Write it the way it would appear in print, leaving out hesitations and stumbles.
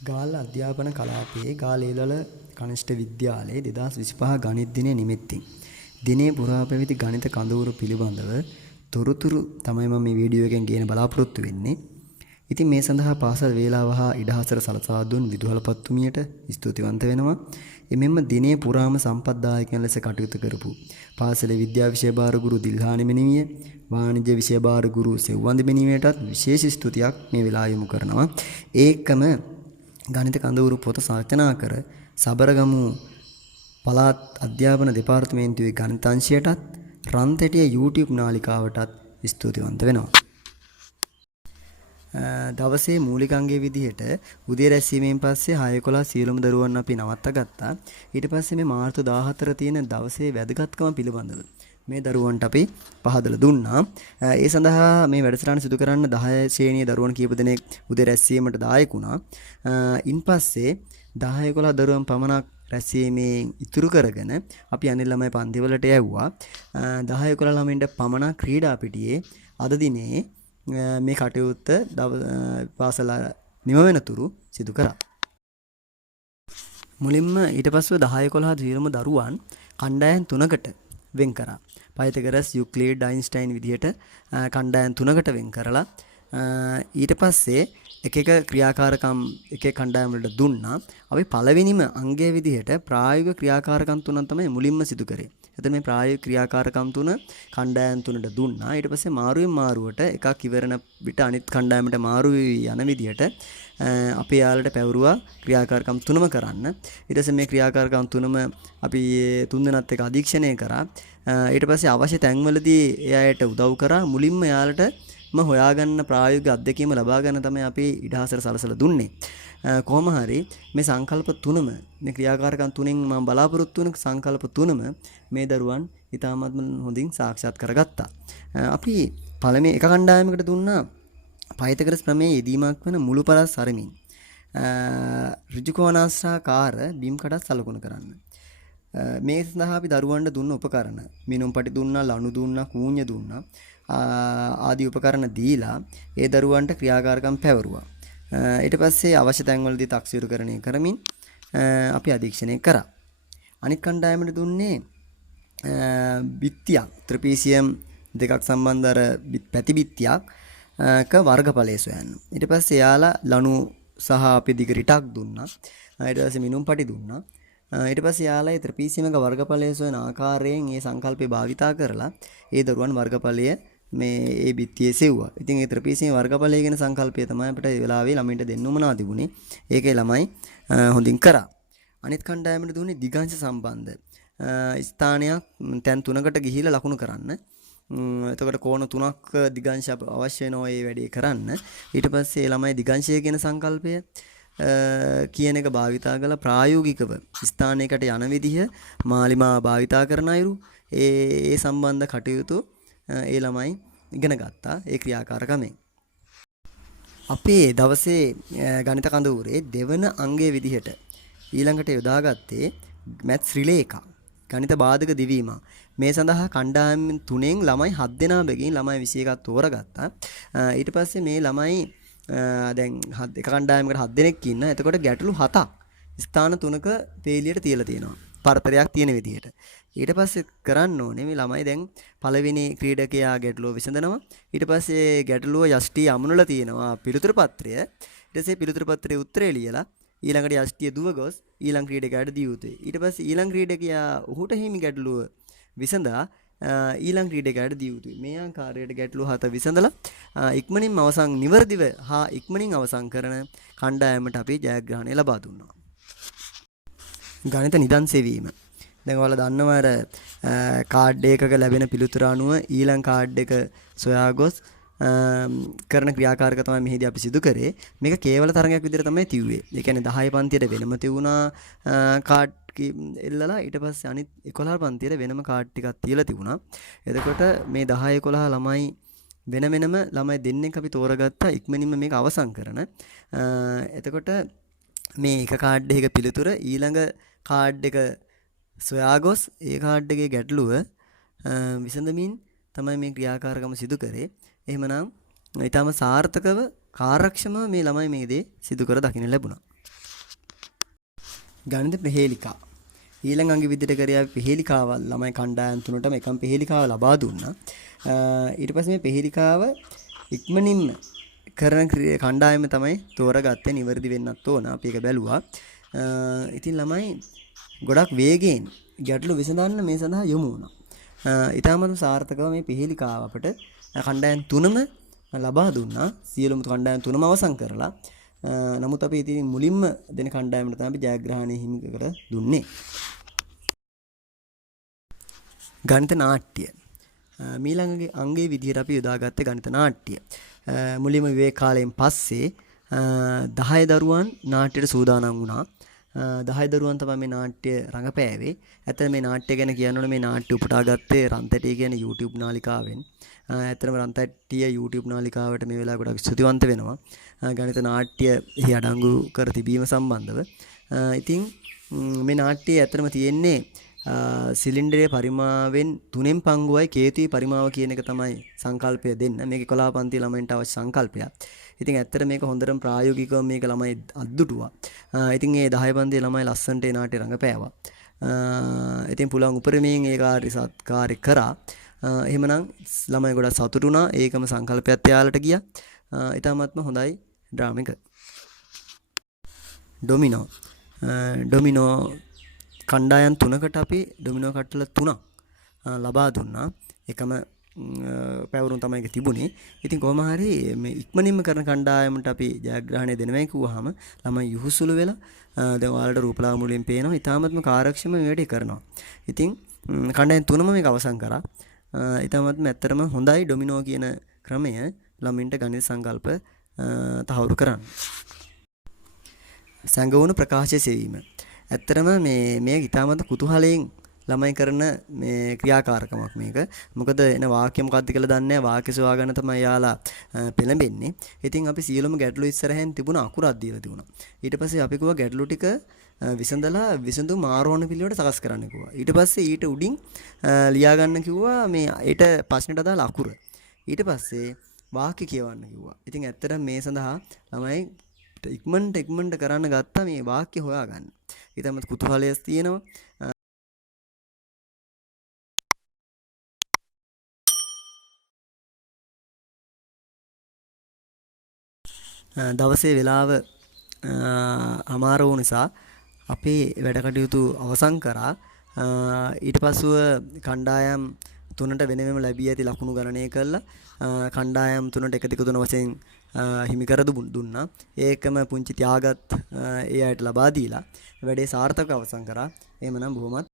ගාල්ල අධ්‍යාපන කලාපයේ ගාලේලල කනිෂ්ඨ විද්‍යාලයේ 2025 ගණිත දිනය නිමිත්තෙන් දිනේ පුරා පැවති ගණිත කඳවුරු පිළිබඳව තොරතුරු තමයි මම මේ වීඩියෝ එකෙන් ගේන බලාපොරොත්තු වෙන්නේ. ඉතින් මේ සඳහා පාසල් වේලාව හා ඉඩහසර සලසා දුන් විදුහල්පත්තුමියට ස්තුතිවන්ත වෙනවා. එමෙන්ම දිනේ පුරාම සම්පත්දායකයන් ලෙස කටයුතු කරපු පාසලේ විද්‍යා විෂය භාර ගුරු දිල්හානි මෙනිවිය, වාණිජ්‍ය විෂය භාර ගුරු සෙව්වන්ද මෙනිවියටත් විශේෂ ස්තුතියක් මේ වෙලාව යොමු කරනවා. ඒකම ගණිත කඳවුරු පොත සාචනා කර සබරගමු පළාත් අධ්‍යාපන දෙපාර්තමේන්තුවේ ගණිත අංශයටත් රන්තැටිය YouTube නාලිකාවටත් ස්තුතිවන්ත වෙනවා. දවසේ මූලික අංගයේ විදිහට උදේ රැස්වීමෙන් පස්සේ 6:11 සියලුම දරුවන් අපි නවත්තා ගත්තා. ඊට පස්සේ මේ මාර්තු 14 තියෙන දවසේ වැදගත්කම පිළිබඳව මේ දරුවන්ට අපි පහදලා දුන්නා. ඒ සඳහා මේ වැඩසටහන සිදු කරන්න 10 ශ්‍රේණියේ දරුවන් කීප දෙනෙක් උදේ රැස්වීමට දායක වුණා. ඉන්පස්සේ 10-11 දරුවන් පමණක් රැස්වීමෙන් ඉතුරු කරගෙන අපි අනිත් ළමයි පන්තිවලට යවුවා. 10-11 ළමයින්ට පමණක් ಕ್ರೀಡಾ පිටියේ අද දිනේ මේ කටයුත්ත පාසල නිම වෙනතුරු සිදු කරා. මුලින්ම ඊට පස්ව 10-11 සියලුම දරුවන් කණ්ඩායම් 3කට වෙන් කරා. පයිතගරස්, යුක්ලිඩ්, අයින්ස්ටයින් විදිහට කණ්ඩායම් 3කට වෙන් කරලා ඊට පස්සේ එක එක ක්‍රියාකාරකම් එක එක කණ්ඩායම් වලට දුන්නා. අපි පළවෙනිම අංගයේ විදිහට ප්‍රායෝගික ක්‍රියාකාරකම් තුනක් තමයි මුලින්ම සිදු කරේ. එතන මේ ප්‍රායෝගික ක්‍රියාකාරකම් තුන කණ්ඩායම් තුනට දුන්නා. ඊට පස්සේ මාරුවෙන් මාරුවට එකක් ඉවරන විට අනිත් කණ්ඩායමට මාරු යන විදිහට අපි යාලට පැවරුවා ක්‍රියාකාරකම් තුනම කරන්න. ඊට පස්සේ මේ ක්‍රියාකාරකම් තුනම අපි තුන් දෙනාත් එක්ක අධීක්ෂණය කරා. ඊට පස්සේ අවශ්‍ය තැන්වලදී එයාට උදව් කරා. මුලින්ම යාලට හොයාගන්න ප්‍රායෝගික අත්දැකීම ලබා ගන්න තමයි අපි ඉඩහසර සලසලා දුන්නේ. කොහොම හරි මේ සංකල්ප තුනම මේ ක්‍රියාකාරකම් තුනෙන් මම බලාපොරොත්තු වෙන සංකල්ප තුනම මේ දරුවන් ඉතාමත්ම හොඳින් සාක්ෂාත් කරගත්තා. අපි පළමුව එක කණ්ඩායමකට දුන්නා පයිතගරස් ප්‍රමේය යෙදීමක් වෙන මුළු පළස් අරමින් ඍජුකෝණාශ්‍රාකාර බිම් කඩත් සලකුණු කරන්න. මේ සඳහා අපි දරුවන්ට දුන්න උපකරණ මිනුම් පටි දුන්නා, ලණු දුන්නා, කූඤ්ඤ දුන්නා ආදී උපකරණ දීලා ඒ දරුවන්ට ක්‍රියාකාරකම් පැවරුවා. ඊට පස්සේ අවශ්‍ය තැන්වලදී තක්සේරුකරණය කරමින් අපි අධීක්ෂණය කරා. අනිත් කණ්ඩායමට දුන්නේ බිත්තියක් ත්‍රිපීසියම් දෙකක් සම්බන්ධ අර පැති බිත්තියක් ක වර්ගඵලය සොයන්න. ඊට පස්සේ යාලා ලණු සහ අපි දිග රිටක් දුන්නා. ඊට පස්සේ මිනුම් පටි දුන්නා. ඊට පස්සේ යාලා ත්‍රිපීසියමක වර්ගඵලය සොයන ආකාරයෙන් මේ සංකල්පය භාවිතා කරලා ඒ දරුවන් වර්ගඵලය මේ ඒ බිත්තියේ සෙව්වා. ඉතින් ඒ ත්‍රිපීසියම වර්ගඵලය ගැන සංකල්පය තමයි අපිට ඒ වෙලාවේ ළමයින්ට දෙන්න උවමනා තිබුණේ. ඒකේ ළමයි හොඳින් කරා. අනිත් කණ්ඩායමට දුන්නේ දිගංශ සම්බන්ධ ස්ථානයක් තැන් තුනකට ගිහිලා ලකුණු කරන්න. එතකොට කෝණ තුනක් දිගංශ අවශ්‍ය වෙනවා මේ වැඩේ කරන්න. ඊට පස්සේ ළමයි දිගංශය කියන සංකල්පය කියන එක භාවිතා කරලා ප්‍රායෝගිකව ස්ථානයකට යන විදිහ මාලිමා භාවිතා කරන අයුරු ඒ සම්බන්ධ කටයුතු ඒ ළමයි ඉගෙන ගත්තා ඒ ක්‍රියාකාරකමෙන්. අපේ දවසේ ගණිත කඳවුරේ දෙවන අංගයේ විදිහට ඊළඟට යොදාගත්තේ මැත්ස් රිලේ එක. ගණිත බාධක දිවීම. මේ සඳහා කණ්ඩායම් තුනෙන් ළමයි 7 දෙනා බැගින් ළමයි 21ක් තෝරගත්තා. ඊට පස්සේ මේ ළමයි දැන් එක කණ්ඩායමකට 7 දෙනෙක් ඉන්නවා. එතකොට ගැටලු 7ක් ස්ථාන 3ක පේලියට තියලා තියෙනවා. පරතරයක් තියෙන විදිහට. ඊට පස්සේ කරන්න ඕනේ මේ ළමයි දැන් පළවෙනි ක්‍රීඩකයා ගැටලුව විසඳනවා. ඊට පස්සේ ගැටලුව යෂ්ටි අමුණලා තියෙනවා පිළිතුරු පත්‍රය. ඊට පස්සේ පිළිතුරු පත්‍රයේ උත්තරය ලියලා ඊළඟට යෂ්ටිය දුව ගොස් ඊළඟ ක්‍රීඩකයාට දිය යුතුයි. ඊට පස්සේ ඊළඟ ක්‍රීඩකයා ඔහුට හිමි ගැටලුව විසඳා ඊළඟ ක්‍රීඩකයාට දිය යුතුයි. මේ ආකාරයට ගැටලුව 7 විසඳලා ඉක්මනින්ම අවසන් නිවර්දිව හා ඉක්මනින් අවසන් කරන කණ්ඩායමට අපි ජයග්‍රහණය ලබා දුන්නා. ගණිත නිදන් සෙවීම. දැන් ඔයාලා දන්නවා අර කාඩ් එකක ලැබෙන පිළිතුර අනුව ඊළඟ කාඩ් එක සොයා ගොස් කරන ක්‍රියාකාරක තමයි මෙහිදී අපි සිදු කරේ. මේක කේවල තරගයක් විදිහට තමයි තියුවේ. ඒ කියන්නේ 10 පන්තියට වෙනම තියුණා කාඩ් එල්ලලා ඊට පස්සේ අනිත් 11 පන්තියට වෙනම කාඩ් ටිකක් තියලා තිබුණා. එතකොට මේ 10 11 ළමයි වෙන වෙනම ළමයි දෙන්නෙක් අපි තෝරගත්තා ඉක්මනින්ම මේක අවසන් කරන. එතකොට මේ එක කාඩ් එකක පිළිතුර ඊළඟ කාඩ් එක සොයා ගොස් ඒ කාඩ් එකේ ගැටලුව විසඳමින් තමයි මේ ක්‍රියාකාරකම සිදු කරේ. එහෙමනම් ඊටම සාර්ථකව කාර්යක්ෂමව මේ ළමයි මේ දේ සිදු කර දකින්න ලැබුණා. ගණිත ප්‍රහේලිකා. ඊළඟ අංග විදිහට කරේ අපි ප්‍රහේලිකාවල් ළමයි කණ්ඩායම් තුනටම එකම ප්‍රහේලිකාව ලබා දුන්නා. ඊට පස්සේ මේ ප්‍රහේලිකාව ඉක්මනින්ම කරන කණ්ඩායම තමයි තෝරගත්තේ නිවැරදි වෙන්නත් ඕන. අපි ඒක බැලුවා. ඉතින් ළමයි ගොඩක් වේගයෙන් ගැටලු විසඳන්න මේ සඳහා යොමු වුණා. ඊටමත් සාර්ථකව මේ ප්‍රහේලිකාව අපට කණ්ඩායම් තුනම ලබා දුන්නා. සියලුම කණ්ඩායම් තුනම අවසන් කරලා. නමුත් අපි ඉතින් මුලින්ම දෙන කණ්ඩායමට තමයි ජයග්‍රහණය හිමි කර දුන්නේ. ගණිත නාට්‍ය. මීළඟ අංගයේ විදිහට අපි යොදාගත්තේ ගණිත නාට්‍ය. මුලින්ම විවේක කාලයෙන් පස්සේ 10 දරුවන් නාට්‍යයට සූදානම් වුණා. 10 දරුවන් තමයි මේ නාට්‍ය රඟපෑවේ. ඇත්තට මේ නාට්‍ය ගැන කියනවනේ මේ නාට්‍ය උපුටා ගත්තේ රන්තැටිය කියන YouTube නාලිකාවෙන්. ඇත්තටම රන්තැටිය YouTube නාලිකාවට මේ වෙලාව ගොඩක් ස්තුතිවන්ත වෙනවා. ගණිත නාට්‍ය එහි අඩංගු කර තිබීම සම්බන්ධව. ඉතින් මේ නාට්‍යයේ ඇත්තටම තියෙන්නේ සිලින්ඩරයේ පරිමාවෙන් 3න් පංගුවයි කේතුයි පරිමාව කියන එක තමයි සංකල්පය දෙන්න. මේක 11 පන්ති ළමයින්ට අවශ්‍ය සංකල්පයක්. ඉතින් ඇත්තට මේක හොඳටම ප්‍රායෝගිකව මේක ළමයි අද්දුටුවා. ඉතින් මේ 10 පන්ති ළමයි ලස්සනට ඒ නාට්‍ය රඟපෑවා. ඉතින් පුළුවන් උපරිමයෙන් ඒ කාර්ය සත්කාරය කරා. එහෙමනම් ළමයි ගොඩක් සතුටු වුණා. ඒකම සංකල්පයක් යාලට ගියා. ඊටමත්ම හොඳයි ඩ්‍රාමික. ඩොමිනෝ. ඩොමිනෝ කණ්ඩායම් තුනකට අපි ඩොමිනෝ කට්ටල 3ක් ලබා දුන්නා. එකම පැවරුම් තමයි ඒක තිබුණේ. ඉතින් කොහොම හරි මේ ඉක්මනින්ම කරන කණ්ඩායමට අපි ජයග්‍රහණය දෙනවයි කිව්වහම ළමයි යහුසුළු වෙලා දැන් ඔයාලට රූපලාවන්‍ය මුලින් පේනවා. ඊටාත්ම කාර්යක්ෂම මේ වැඩේ කරනවා. ඉතින් කණ්ඩායම් තුනම මේක අවසන් කරා. ඊටාත්ම ඇත්තටම හොඳයි ඩොමිනෝ කියන ක්‍රමය ළමින්ට ගණිත සංකල්ප තහවුරු කරන්න. සංගවුණු ප්‍රකාශය සෙවීම. ඇත්තටම මේ ඊටාත්ම කුතුහලයෙන් ළමයි කරන මේ ක්‍රියාකාරකමක් මේක. මොකද එන වාක්‍ය මොකක්ද කියලා දන්නේ නැහැ. වාක්‍ය සොයා ගන්න තමයි යාලා පෙළඹෙන්නේ. ඉතින් අපි සියලුම ගැටලු ඉස්සරහෙන් තිබුණ අකුරක් දීලා තිබුණා. ඊට පස්සේ අපි කිව්වා ගැටලු ටික විසඳලා විසඳුම් ආරෝහණ පිළිවෙලට සකස් කරන්න කිව්වා. ඊට පස්සේ ඊට උඩින් ලියා ගන්න කිව්වා මේ ඊට ප්‍රශ්නෙට අදාළ අකුර. ඊට පස්සේ වාක්‍ය කියවන්න කිව්වා. ඉතින් ඇත්තටම මේ සඳහා ළමයි ඉක්මනට කරන්න ගත්තා මේ වාක්‍ය හොයාගන්න. ඊටම කුතුහලයක් තියෙනවා. දවසේ වෙලාව අමාර වූ නිසා අපේ වැඩ කටයුතු අවසන් කරා. ඊට පස්සුව කණ්ඩායම් තුනට වෙනම ලැබී ඇති ලකුණු ගණනය කළා. කණ්ඩායම් තුනට 1-3 වශයෙන් හිමි කර දුන්නා. ඒකම පුංචි ත්‍යාගත් ඒ අයට ලබා දීලා වැඩේ සාර්ථකව අවසන් කරා. එහෙමනම් බොහොමත්